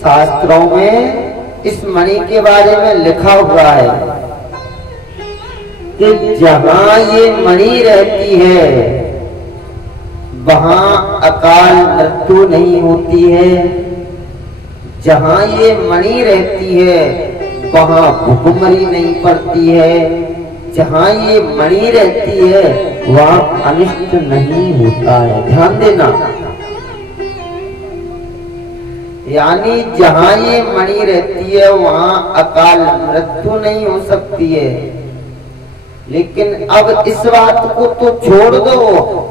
शास्त्रों में इस मणि के बारे में लिखा हुआ है कि जहां ये मणि रहती है वहां अकाल मृत्यु नहीं होती है, जहां ये मणि रहती है वहां भूखमरी नहीं पड़ती है, जहां ये मणि रहती है वहां अनिष्ट नहीं होता है। ध्यान देना, यानी जहां ये मणि रहती है वहां अकाल मृत्यु नहीं हो सकती है। लेकिन अब इस बात को तो छोड़ दो,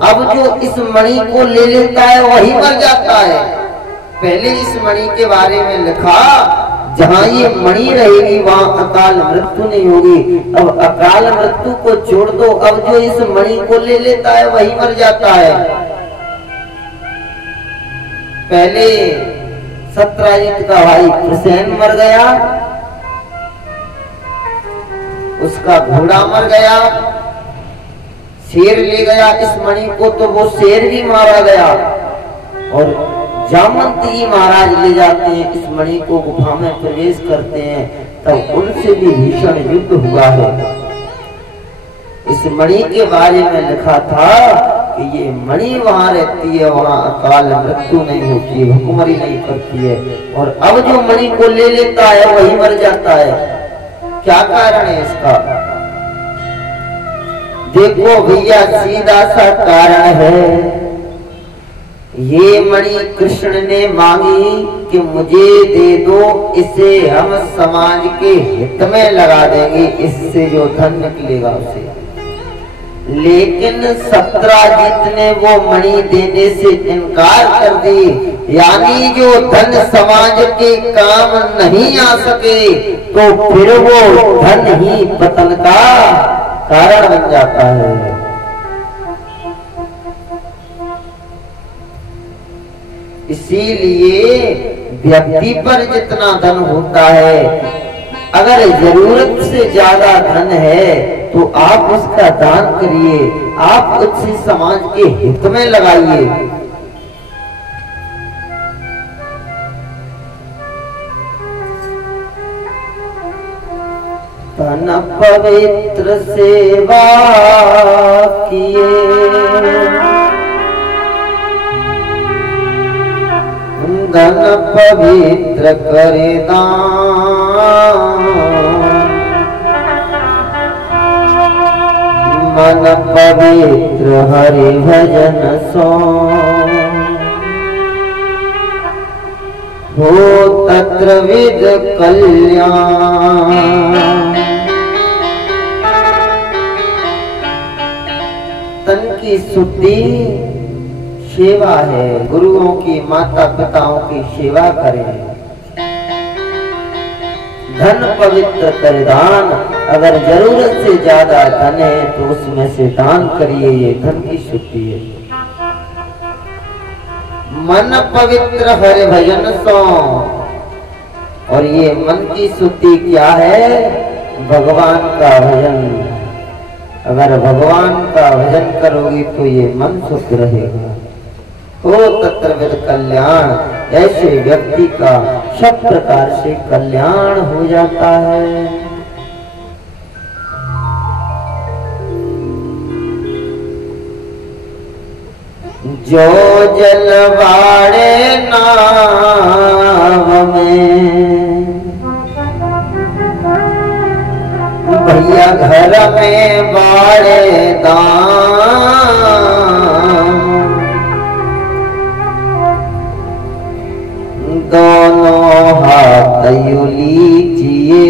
अब जो इस मणि को ले लेता है वही मर जाता है। पहले इस मणि के बारे में लिखा जहां ये मणि रहेगी वहां अकाल मृत्यु नहीं होगी। अब अकाल मृत्यु को छोड़ दो, अब जो इस मणि को ले लेता है वही मर जाता है। पहले सत्यजित का भाई कृष्ण मर गया, उसका घोड़ा मर गया, शेर ले गया इस मणि को तो वो शेर भी मारा गया, और जामवंती महाराज ले जाते हैं इस मणि को, गुफा में प्रवेश करते हैं, तब उनसे भी भीषण युद्ध हुआ है। इस मणि के बारे में लिखा था कि ये मणि वहां रहती है वहां अकाल मृत्यु नहीं होती है, भूखमरी नहीं करती है, और अब जो मणि को ले लेता है वही मर जाता है। क्या कारण है इसका? देखो भैया, सीधा सा कारण है, ये मणि कृष्ण ने मांगी कि मुझे दे दो, इसे हम समाज के हित में लगा देंगे, इससे जो धन निकलेगा उसे। लेकिन सत्यजित ने वो मणि देने से इनकार कर दी, यानी जो धन समाज के काम नहीं आ सके तो फिर वो धन ही पतन का कारण बन जाता है। इसीलिए व्यक्ति पर जितना धन होता है, अगर जरूरत से ज्यादा धन है तो आप उसका दान करिए, आप उसे समाज के हित में लगाइए। धन पवित्र सेवा किए, धन पवित्र करे दान, मन पवित्र हरि भजन सो, हो तत्र विद कल्याण। तन की शुद्धि सेवा है, गुरुओं की माता पिताओं की सेवा करें। धन पवित्र कर दान, अगर जरूरत से ज्यादा धन है तो उसमें से दान करिए, ये धन की शुद्धि है। मन पवित्र हरि भजन सो, और ये मन की शुद्धि क्या है? भगवान का भजन। अगर भगवान का भजन करोगी तो ये मन शुद्ध रहेगा। हो तत्र विद कल्याण, ऐसे व्यक्ति का सब प्रकार से कल्याण हो जाता है। जो जलवाड़े नाव में, भैया घर में बाड़े दाम, दोनों हाथ यूं लीजिए,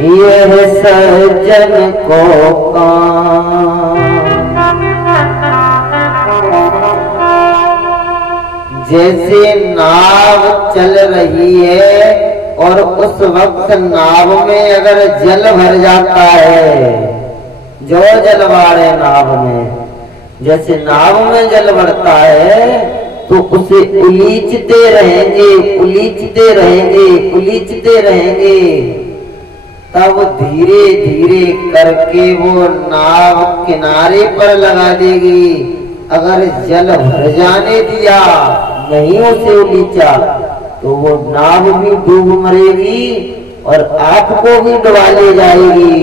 यह सज्जन को काम। जैसे नाव चल रही है और उस वक्त नाव में अगर जल भर जाता है, जो जलवाड़े नाव में, जैसे नाव में जल भरता है तो उसे उलीचते रहेंगे, उलीचते रहेंगे, उलीचते रहेंगे, तब धीरे धीरे करके वो नाव किनारे पर लगा देगी। अगर जल भर जाने दिया, नहीं उसे उलीचा, तो वो नाव भी डूब मरेगी और आपको भी डुबा ले जाएगी।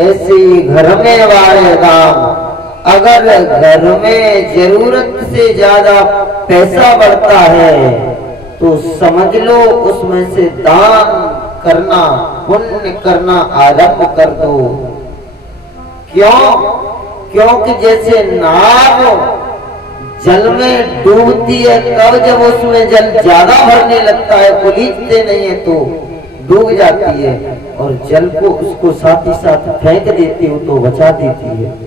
ऐसे घर में वारे दाम, अगर घर में जरूरत से ज्यादा पैसा बढ़ता है तो समझ लो उसमें से दान करना, पुण्य करना आरंभ कर दो। क्यों? क्योंकि जैसे नाव जल में डूबती है, तब जब उसमें जल ज्यादा भरने लगता है, उलीचते नहीं है तो डूब जाती है, और जल को उसको साथ ही साथ फेंक देती हो तो बचा देती है।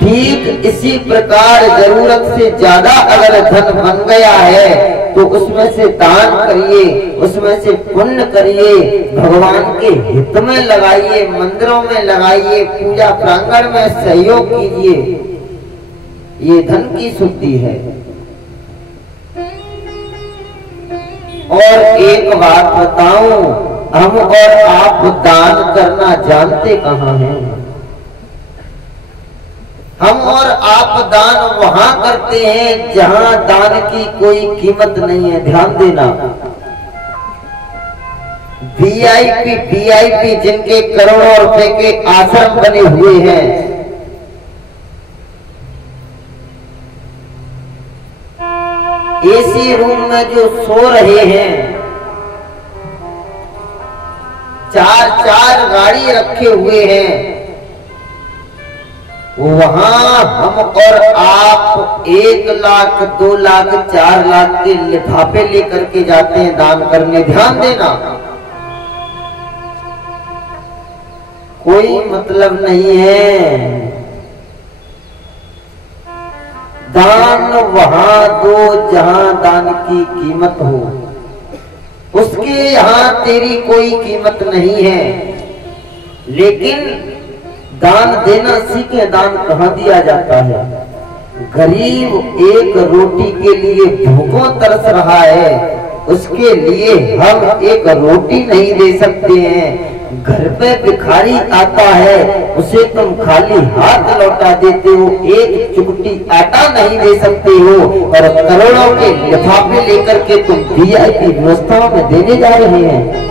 ठीक इसी प्रकार जरूरत से ज्यादा अगर धन बन गया है तो उसमें से दान करिए, उसमें से पुण्य करिए, भगवान के हित में लगाइए, मंदिरों में लगाइए, पूजा प्रांगण में सहयोग कीजिए। ये धन की शुद्धि है। और एक बात बताऊं, हम और आप दान करना जानते कहाँ हैं? हम और आप दान वहां करते हैं जहां दान की कोई कीमत नहीं है। ध्यान देना, वीआईपी जिनके करोड़ों रुपए के आश्रम बने हुए हैं, एसी रूम में जो सो रहे हैं, चार गाड़ी रखे हुए हैं, वहां हम और आप 1 लाख 2 लाख 4 लाख के लिफाफे लेकर के जाते हैं दान करने। ध्यान देना, कोई मतलब नहीं है। दान वहां दो जहां दान की कीमत हो, उसके यहां तेरी कोई कीमत नहीं है। लेकिन दान देना सीखे। दान कहाँ दिया जाता है? गरीब एक रोटी के लिए भूखों तरस रहा है, उसके लिए हम एक रोटी नहीं दे सकते हैं। घर पे भिखारी आता है, उसे तुम खाली हाथ लौटा देते हो, एक चुटकी आटा नहीं दे सकते हो, और करोड़ों के लिफाफे लेकर के तुम वीआईपी व्यवस्था में देने जा रहे हैं।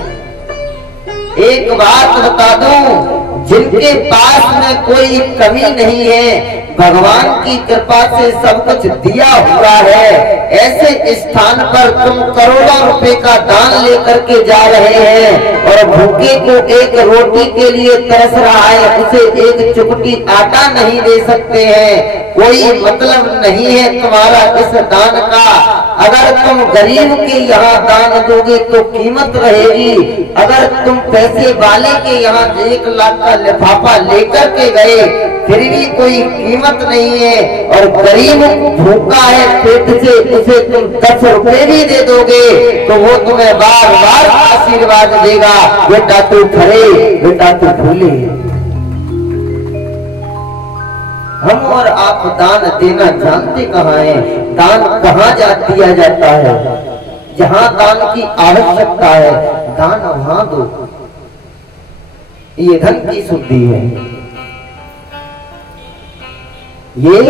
एक बात बता दूं, जिनके पास में कोई कमी नहीं है, भगवान की कृपा से सब कुछ दिया हुआ है, ऐसे स्थान पर तुम करोड़ों रुपए का दान लेकर के जा रहे हैं, और भूखे को एक रोटी के लिए तरस रहा है, उसे एक चुटकी आटा नहीं दे सकते हैं। कोई मतलब नहीं है तुम्हारा इस दान का। अगर तुम गरीब के यहाँ दान दोगे तो कीमत रहेगी। अगर तुम पैसे वाले के यहाँ 1 लाख का लिफाफा लेकर के गए, फिर भी कोई कीमत नहीं है, और गरीब भूखा है पेट से, उसे तुम 10 रुपए भी दे दोगे तो वो तुम्हें बार बार आशीर्वाद देगा, बेटा तू खरे, बेटा तू भूले। हम और आप दान देना जानते कहाँ है? दान कहाँ दिया जाता है? जहाँ दान की आवश्यकता है, दान वहां दो। ये धन की शुद्धि है। ये